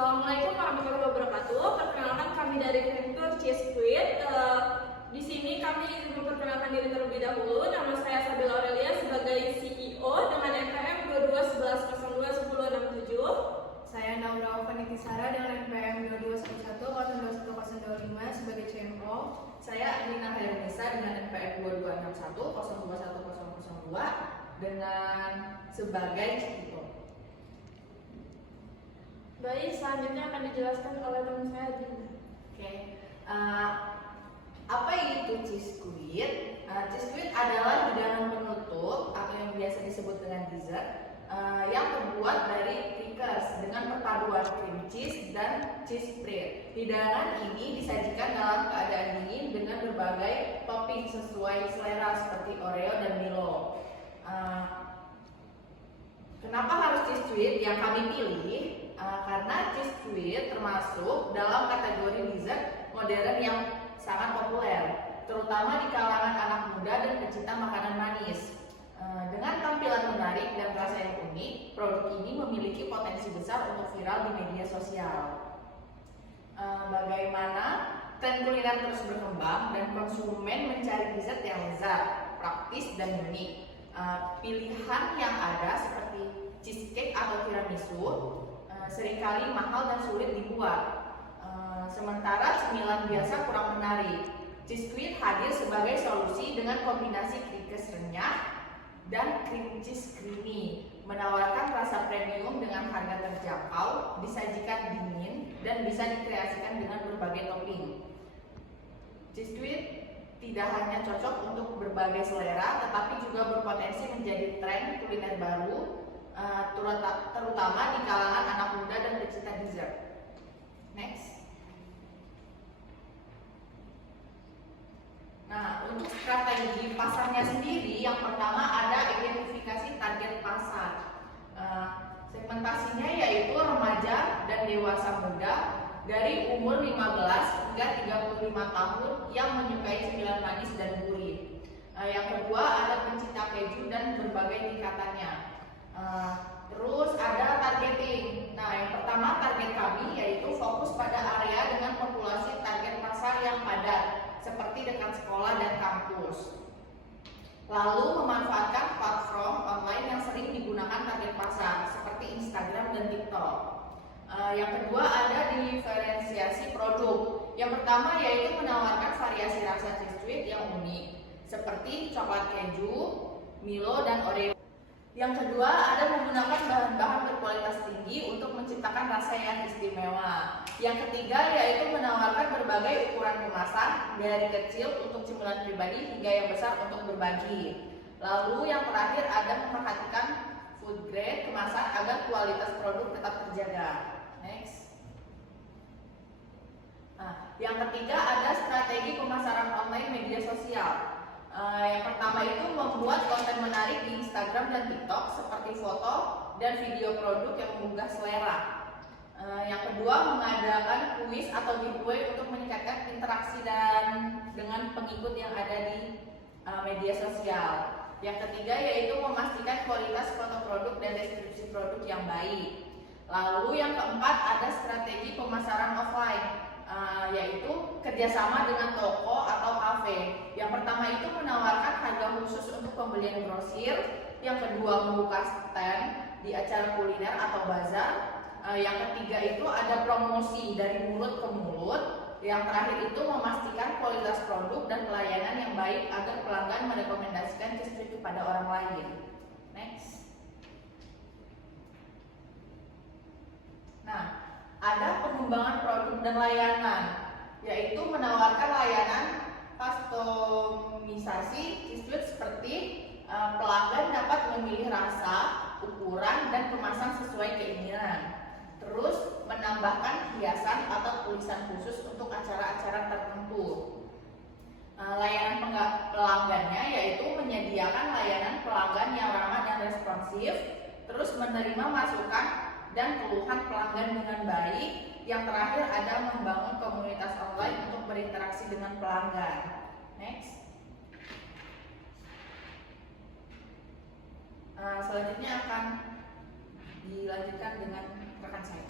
Assalamualaikum warahmatullahi wabarakatuh. Perkenalkan kami dari Venture Cisquid. Di sini kami ingin memperkenalkan diri terlebih dahulu. Nama saya Sabila Aurelia sebagai CEO dengan NPM 2211021067. Saya Naura Panitisara dengan NPM 2211021025 sebagai CMO. Saya Adina Hairunisa dengan NPM 2261021002 dengan sebagai CEO. Baik, selanjutnya akan dijelaskan oleh teman saya Adina. Apa itu Cisquid? Cisquid adalah hidangan penutup atau yang biasa disebut dengan dessert yang terbuat dari crackers dengan perpaduan cream cheese dan cheese spread. Hidangan ini disajikan dalam keadaan dingin dengan berbagai topping sesuai selera seperti Oreo dan Milo. Kenapa harus Cisquid yang kami pilih? Karena Cisquid termasuk dalam kategori dessert modern yang sangat populer, terutama di kalangan anak muda dan pecinta makanan manis. Dengan tampilan menarik dan rasa yang unik, produk ini memiliki potensi besar untuk viral di media sosial. Bagaimana tren kuliner terus berkembang dan konsumen mencari dessert yang lezat, praktis, dan unik. Pilihan yang ada seperti cheesecake atau tiramisu seringkali mahal dan sulit dibuat. Sementara cemilan biasa kurang menarik. Cisquid hadir sebagai solusi dengan kombinasi crackers renyah dan cream cheese creamy, menawarkan rasa premium dengan harga terjangkau, disajikan dingin, dan bisa dikreasikan dengan berbagai topping. Cisquid tidak hanya cocok untuk berbagai selera, tetapi juga berpotensi menjadi tren kuliner baru, terutama di kalangan anak muda dan pecinta dessert. Next. Nah, untuk strategi pasarnya sendiri, yang pertama ada identifikasi target pasar. Segmentasinya yaitu remaja dan dewasa muda dari umur 15 hingga 35 tahun yang menyukai cemilan manis dan gurih. Yang kedua ada pencinta keju dan berbagai tingkatannya. Terus ada targeting. Nah, yang pertama target kami yaitu fokus pada area dengan populasi target pasar yang padat, seperti dekat sekolah dan kampus. Lalu memanfaatkan platform online yang sering digunakan target pasar, seperti Instagram dan TikTok. Yang kedua ada diferensiasi produk. Yang pertama yaitu menawarkan variasi rasa Cisquid yang unik, seperti coklat keju, Milo, dan Oreo. Yang kedua ada menggunakan bahan-bahan berkualitas tinggi untuk menciptakan rasa yang istimewa. Yang ketiga yaitu menawarkan berbagai ukuran kemasan, dari kecil untuk cemilan pribadi hingga yang besar untuk berbagi. Lalu yang terakhir ada memperhatikan food grade kemasan agar kualitas produk tetap terjaga. Next. Yang ketiga ada strategi pemasaran online media sosial. Yang pertama itu membuat konten menarik di Instagram dan TikTok seperti foto dan video produk yang menggugah selera. Yang kedua mengadakan kuis atau giveaway untuk meningkatkan interaksi dengan pengikut yang ada di media sosial. Yang ketiga yaitu memastikan kualitas foto produk dan deskripsi produk yang baik. Lalu yang keempat ada strategi pemasaran offline. Yaitu kerjasama dengan toko atau kafe. Yang pertama itu menawarkan harga khusus untuk pembelian grosir. Yang kedua membuka stand di acara kuliner atau bazar. Yang ketiga itu ada promosi dari mulut ke mulut. Yang terakhir itu memastikan kualitas produk dan pelayanan yang baik agar pelanggan merekomendasikan Cisquid kepada orang lain. Next. Nah, ada pengembangan produk dan layanan, yaitu menawarkan layanan customisasi Cisquid seperti pelanggan dapat memilih rasa, ukuran, dan kemasan sesuai keinginan. Terus menambahkan hiasan atau tulisan khusus untuk acara-acara tertentu. Layanan pelanggannya yaitu menyediakan layanan pelanggan yang ramah dan responsif, terus menerima masukan dan keluhan pelanggan dengan baik. Yang terakhir ada membangun komunitas online untuk berinteraksi dengan pelanggan. Next. Selanjutnya akan dilanjutkan dengan rekan saya.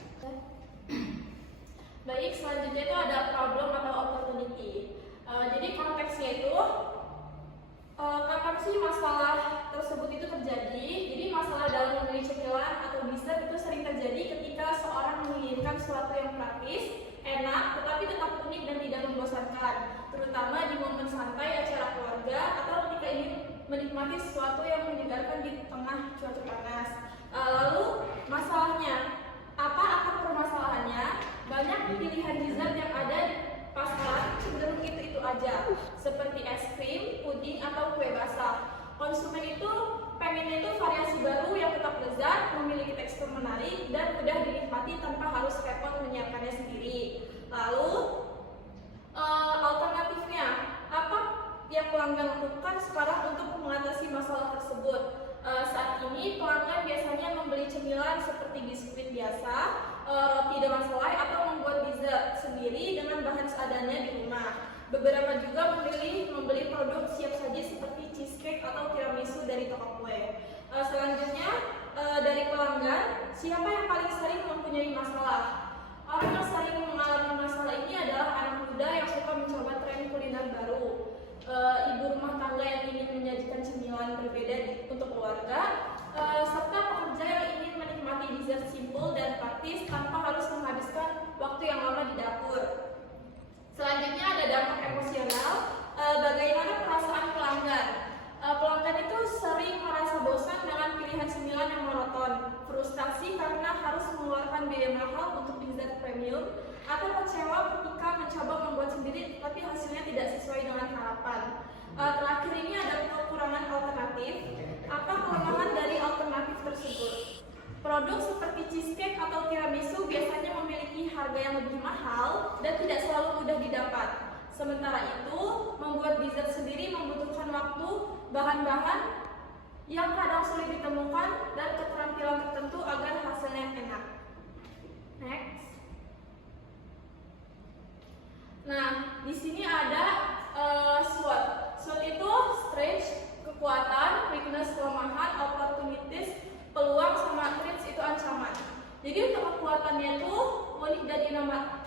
Baik, selanjutnya itu ada problem atau opportunity. Jadi konteksnya itu kapan sih masalah tersebut itu terjadi? Jadi masalah dalam membeli cemilan atau dessert itu sering terjadi ketika seorang menginginkan sesuatu yang praktis, enak, tetapi tetap unik dan tidak membosankan, terutama di momen santai, acara keluarga, atau ketika ingin menikmati sesuatu yang menyegarkan di tengah cuaca panas. Lalu masalahnya, apa akar permasalahannya? Banyak pilihan dessert yang ada di pasaran cenderung itu aja, seperti es krim, puding, atau kue basah. Konsumen itu pengennya itu variasi baru yang tetap lezat, memiliki tekstur menarik, dan mudah dinikmati tanpa harus repot menyiapkannya sendiri. Lalu alternatifnya, apa yang pelanggan lakukan sekarang untuk mengatasi masalah tersebut? Saat ini pelanggan biasanya membeli cemilan seperti biskuit biasa, roti dengan selai, atau membuat dessert sendiri dengan bahan seadanya di rumah. Beberapa juga memilih membeli produk siap saji seperti cheesecake atau tiramisu dari toko kue. Selanjutnya dari pelanggan, siapa yang paling sering mempunyai masalah? Orang yang sering mengalami masalah ini adalah anak muda yang suka mencoba tren kuliner baru, ibu rumah tangga yang ingin menyajikan cemilan berbeda untuk keluarga, serta pekerja yang ingin menikmati dessert simple dan praktis tanpa harus menghabiskan waktu yang lama di dapur. Selanjutnya ada dampak emosional. Bagaimana perasaan pelanggan? Pelanggan itu sering merasa bosan dengan pilihan cemilan yang monoton, frustasi karena harus mengeluarkan biaya mahal untuk dessert premium, atau kecewa ketika mencoba membuat sendiri tapi hasilnya tidak sesuai dengan harapan. Terakhir ini ada kekurangan alternatif. Apa kelemahan dari alternatif tersebut? Produk seperti cheesecake atau tiramisu biasanya memiliki harga yang lebih mahal dan tidak selalu mudah didapat. Sementara itu, membuat dessert sendiri membutuhkan waktu, bahan-bahan yang kadang sulit ditemukan, dan keterampilan tertentu agar hasilnya enak. Next. Nah, di sini ada SWOT. SWOT itu strength, kekuatan, weakness, kelemahan, opportunities, peluang, sama threats itu ancaman. Jadi untuk kekuatannya itu unik dan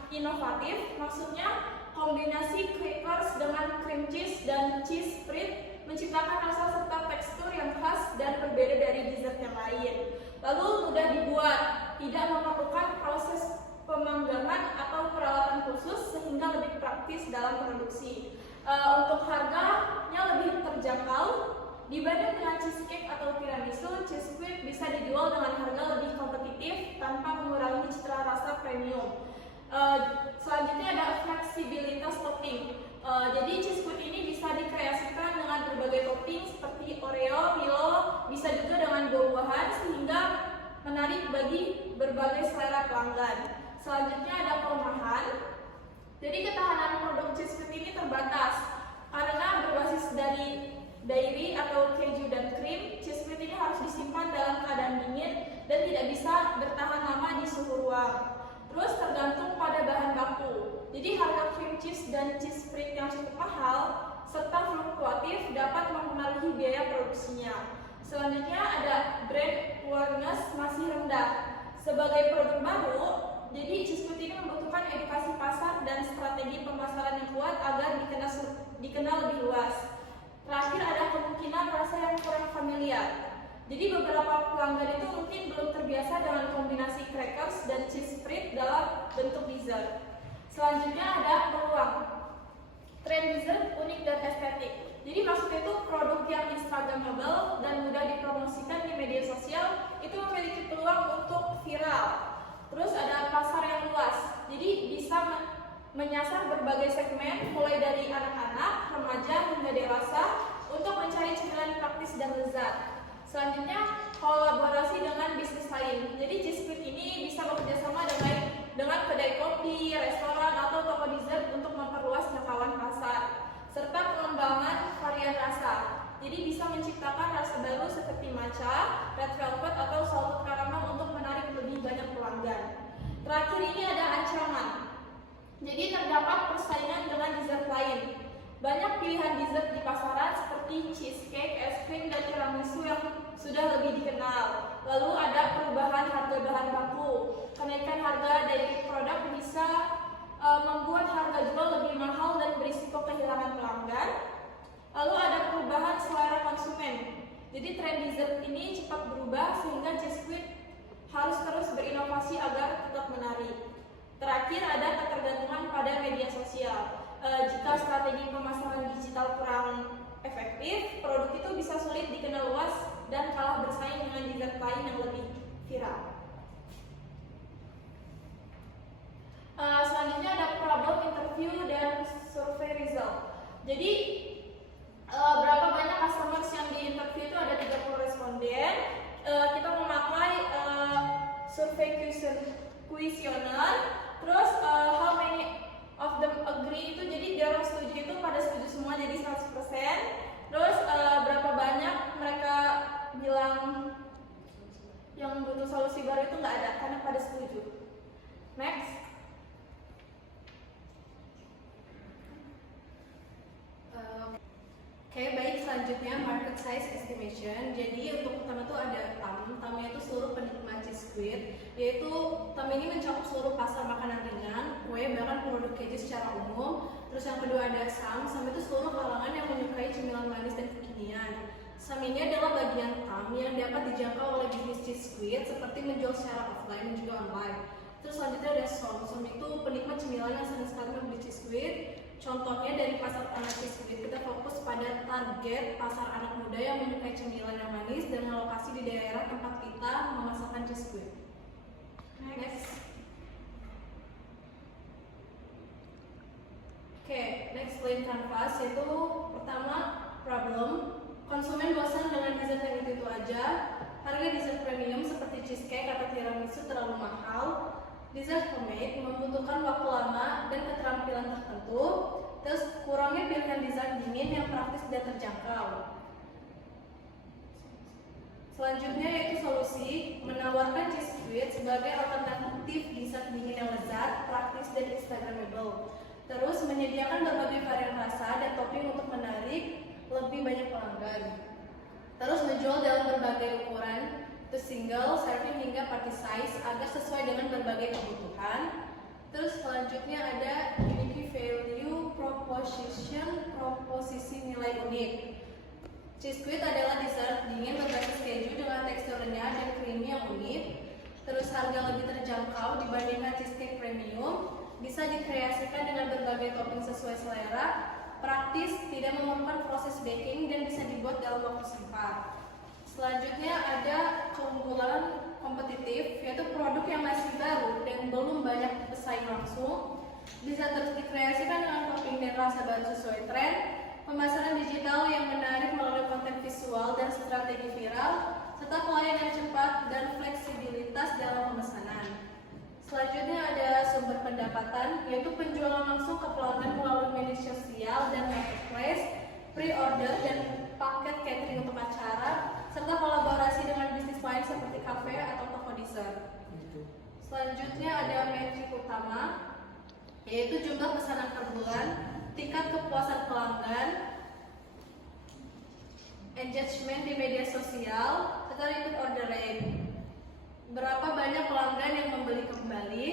inovatif, maksudnya kombinasi crackers dengan cream cheese dan cheese spread menciptakan rasa serta tekstur yang khas dan berbeda dari dessert yang lain. Lalu mudah dibuat, tidak memerlukan proses pemanggangan atau peralatan khusus sehingga lebih praktis dalam produksi. Untuk harganya lebih terjangkau. Dibanding dengan cheesecake atau tiramisu, cheesecake bisa dijual dengan harga lebih kompetitif tanpa mengurangi citra rasa premium. Selanjutnya ada fleksibilitas topping. Jadi cheesecake ini bisa dikreasikan dengan berbagai topping seperti Oreo, Milo, bisa juga dengan buah-buahan sehingga menarik bagi berbagai selera pelanggan. Selanjutnya ada kelemahan. Jadi ketahanan produk cheesecake ini terbatas karena berbasis dari dairy atau keju dan krim. Cheesecake ini harus disimpan dalam keadaan dingin dan tidak bisa bertahan lama di suhu ruang. Terus tergantung pada bahan baku. Jadi harga cream cheese dan cheese spread yang cukup mahal serta fluktuatif dapat mempengaruhi biaya produksinya. Selanjutnya ada brand awareness masih rendah. Sebagai produk baru, jadi cheesecake ini membutuhkan edukasi pasar dan strategi pemasaran yang kuat agar dikenal lebih luas. Terakhir ada kemungkinan rasa yang kurang familiar. Jadi beberapa pelanggan itu mungkin belum terbiasa dengan kombinasi crackers dan cheese spread dalam bentuk dessert. Selanjutnya ada peluang. Tren dessert unik dan estetik. Jadi maksudnya itu produk yang instagramable dan mudah dipromosikan di media sosial itu memiliki peluang untuk viral. Terus ada pasar yang luas. Jadi bisa menyasar berbagai segmen mulai dari anak-anak, remaja hingga dewasa untuk mencari cemilan praktis dan lezat. Selanjutnya kolaborasi dengan bisnis lain. Jadi cheesecake ini bisa bekerjasama dengan kedai kopi, restoran atau toko dessert untuk memperluas jangkauan pasar, serta pengembangan varian rasa. Jadi bisa menciptakan rasa baru seperti matcha, red velvet atau salted caramel untuk menarik lebih banyak pelanggan. Terakhir ini ada ancaman. Jadi terdapat persaingan dengan dessert lain. Banyak pilihan dessert di pasaran seperti cheesecake, es krim, dan tiramisu yang sudah lebih dikenal. Lalu ada perubahan harga bahan baku. Kenaikan harga dari produk bisa inovasi agar tetap menarik. Terakhir ada ketergantungan pada media sosial. Jika strategi pemasaran digital kurang efektif, produk itu bisa sulit dikenal luas dan kalah bersaing dengan dessert lain yang lebih viral. Selanjutnya ada problem interview dan survey result. Jadi berapa banyak customers yang diinterview itu ada 30 responden. Kita memakai survei kuesioner. Terus how many of them agree itu, jadi dia orang setuju itu pada setuju semua, jadi 100%. Terus berapa banyak mereka bilang yang butuh solusi baru itu nggak ada karena pada setuju. Next. Oke, baik, selanjutnya market size estimation. Jadi untuk pertama tuh ada TAM-nya itu seluruh penikmat cheese squid, yaitu TAM ini mencakup seluruh pasar makanan ringan, kue, bahkan produk keju secara umum. Terus yang kedua ada SAM itu seluruh kalangan yang menyukai cemilan manis dan kekinian. SAM ini adalah bagian TAM yang dapat dijangkau oleh bisnis cheese squid seperti menjual secara offline dan juga online. Terus selanjutnya ada SOM itu penikmat cemilan yang sering sekali membeli cheese squid. Contohnya dari pasar anak cheese squid, kita fokus pada target pasar anak muda yang menyukai cemilan yang manis dan lokasi di daerah tempat kita memasarkan cheese squid. Next. Next plain canvas, yaitu pertama problem. Konsumen bosan dengan dessert yang itu aja. Harga dessert premium seperti cheesecake atau tiramisu terlalu mahal. Dessert homemade membutuhkan waktu lama dan keterampilan tertentu. Terus kurangnya pilihan dessert dingin yang praktis dan terjangkau. Selanjutnya yaitu solusi menawarkan cheese squid sebagai alternatif dessert dingin yang lezat, praktis dan instagramable. Terus menyediakan berbagai varian rasa dan topping untuk menarik lebih banyak pelanggan. Terus menjual dalam berbagai ukuran, itu single, serving hingga party size agar sesuai dengan berbagai kebutuhan. Terus selanjutnya ada unique value proposisi nilai unik. Cheese squid adalah dessert dingin berbasis keju dengan tekstur renyah dan creamy yang unik. Terus harga lebih terjangkau dibandingkan cheesecake premium. Bisa dikreasikan dengan berbagai topping sesuai selera. Praktis, tidak memerlukan proses baking dan bisa dibuat dalam waktu singkat. Selanjutnya ada keunggulan kompetitif, yaitu produk yang masih baru dan belum banyak pesaing langsung. Bisa terus dikreasikan dengan topping dan rasa baru sesuai tren. Pemasaran digital yang menarik melalui konten visual dan strategi viral, serta pelayanan cepat dan fleksibilitas dalam pemesanan. Selanjutnya ada sumber pendapatan, yaitu penjualan langsung ke pelanggan melalui media sosial dan marketplace, pre-order dan paket catering untuk acara, serta kolaborasi dengan bisnis lain seperti kafe atau toko dessert. Selanjutnya ada metrik utama, yaitu jumlah pesanan per bulan, tingkat kepuasan pelanggan, engagement di media sosial, serta repeat order rate. Berapa banyak pelanggan yang membeli kembali.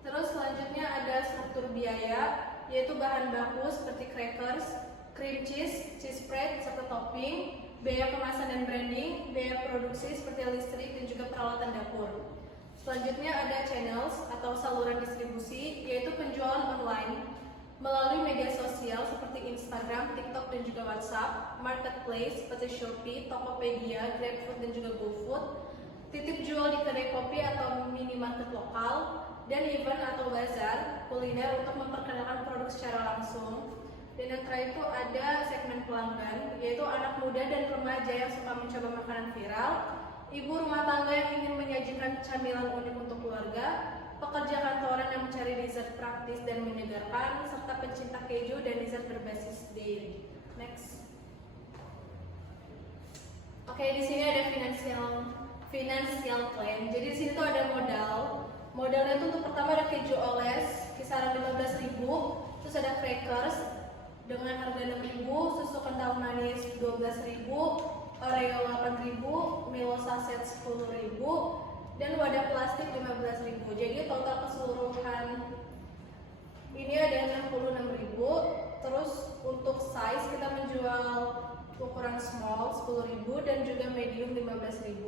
Terus selanjutnya ada struktur biaya, yaitu bahan baku seperti crackers, cream cheese, cheese spread, serta topping, biaya kemasan dan branding, biaya produksi seperti listrik dan juga peralatan dapur. Selanjutnya ada channels atau saluran distribusi, yaitu penjualan online melalui media sosial seperti Instagram, TikTok dan juga WhatsApp, marketplace seperti Shopee, Tokopedia, GrabFood dan juga GoFood, titip jual di kedai kopi atau minimarket lokal, dan event atau bazar kuliner untuk memperkenalkan produk secara langsung. Dan yang terakhir itu ada segmen pelanggan, yaitu anak muda dan remaja yang suka mencoba makanan viral, ibu rumah tangga yang ingin menyajikan camilan unik untuk keluarga, pekerja kantoran yang mencari dessert praktis dan menyegarkan, serta pencinta keju dan dessert berbasis dairy. Next. Oke, di sini ada financial plan. Jadi di sini tuh ada modal. Modalnya tuh untuk pertama ada keju oles kisaran 15.000, terus ada crackers dengan harga 6.000, susu kental manis 12.000, Oreo 8.000, Milo saset 10.000, dan wadah plastik 15.000. Jadi total keseluruhan ini ada 66.000. Terus untuk size kita menjual ukuran small 10.000 dan juga medium 15.000.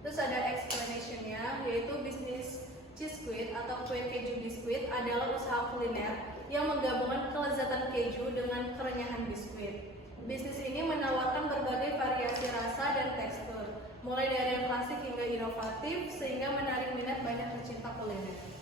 Terus ada explanation-nya, yaitu bisnis Cheesquid atau kue keju biskuit adalah usaha kuliner yang menggabungkan kelezatan keju dengan kerenyahan biskuit. Bisnis ini menawarkan berbagai variasi rasa dan tekstur, mulai dari yang klasik hingga inovatif sehingga menarik minat banyak pecinta kuliner.